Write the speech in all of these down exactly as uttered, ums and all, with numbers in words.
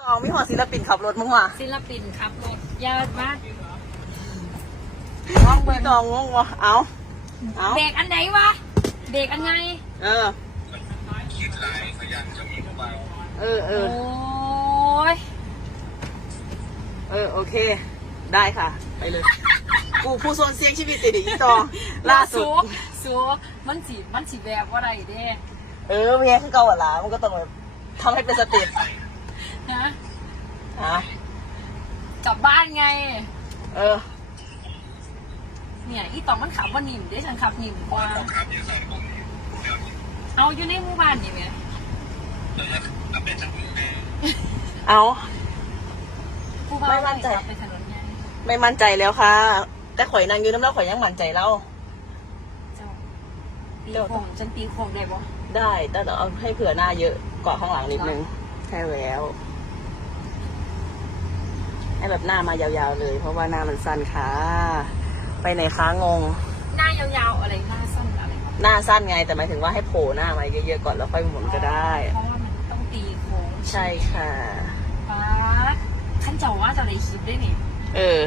เอามีหัวศิลปินขับรถมึงว่ะศิลปินขับรถยาวมากน้องเบิร์ดน้องงงวะเอาเอาเบรกอันไหนวะเบรกอันไงเออคิดหลายพยานจะมีเบาเออเอโอ้อย เออโอเค ได้ค่ะ ไปเลย กูผู้ทรงเสียงชีวิตติดอีตองล่าสุดสูมันสีมันสีแบบว่าไรเด้เออเมียคือเก่าหล่ะมันก็ต้องแบบทำให้เป็นสเต็ปนะฮะกลับบ้านไงเออเนี่ยอีตองมันขับว่านิ่มเด้ฉันขับนิ่มกว่าๆครับยังสอนผมเรื่องเอาอยู่ในหมู่บ้านนี่ไหมเออแล้วเป็นจากมือแม่เอาผู้บ้านไม่มั่นใจขับไปถนนไงไม่มั่นใจแล้วค่ะ แต่ข่อยนางอยู่น้ำแล้วข่อยยังมั่นใจแล้วเจ้าตีโค้งฉันตีโค้งได้บ่ได้แต่ต้องเอาให้เผื่อหน้าเยอะกว่าข้างหลังนิดนึงใช่แล้วให้แบบหน้ามายาวๆเลย เพราะว่าหน้ามันสั้นค่ะ ไปไหนคะงงหน้ายาวๆอะไรหน้าสั้นอะไรหน้าสั้นไงแต่หมายถึงว่าให้โผล่หน้ามาเยอะๆก่อนแล้วค่อยหมุนก็ได้เพราะว่ามันต้องตีโค้งใช่ค่ะป้าขั้นเจ้าว่าจะได้คลิปได้นี่เออ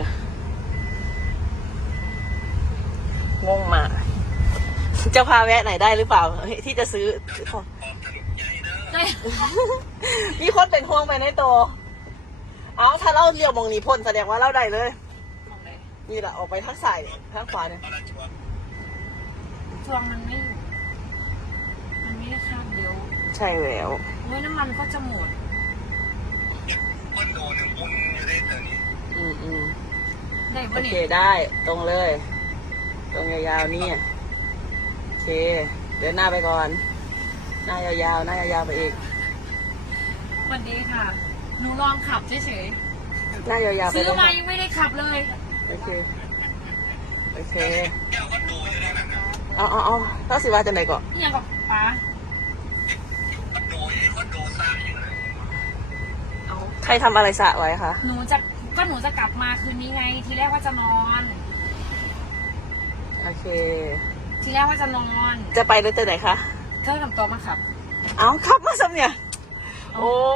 งงมากจะพาแวะไหนได้หรือเปล่าที่จะซื้อออกถนนใหญ่เด้อได้มีคนเป็นห่วงไปในตัวเอาถ้าเราเลี้ยวมองนี้พ้นแสดงว่าเราได้เลยของไหนนี่แหละออกไปทางซ้ายทางขวาเนี่ยตอนนั้นจะว่าช่วงมันไม่อยู่มันไม่ได้ข้ามเดียวใช่แล้วเว้ยน้ำมันก็จะหมดคนโดนบุญอยู่ได้ตอนนี้อืมอืมได้โอปะเคเนี่ยได้ตรงเลย ตรงยาวๆนี่โอเค เดินหน้าไปก่อน หน้ายาวๆหน้ายาวๆไปอีกวันนี้ค่ะ หนูลองขับเฉยหน้ายาวๆๆไปซื้อเลยมาค่ะยังไม่ได้ขับเลยโอเคโอเคแก้วก็โดนอยู่ได้แบบนั้นเอาเอาเอาแล้วสิว่าจะไหนก่อนนี่ยังกับป้าก็โดนก็โดนซ่าอยู่เลยเอาใครทำอะไรสระไว้คะหนูจะก็หนูจะกลับมาคืนนี้ไง ทีแรกว่าจะนอนโอเคทีแรกว่าจะนอนจะไปหรือจะไหนคะเธอทำตัวมาขับเอาขับมาซ้ำเนี่ย โอ้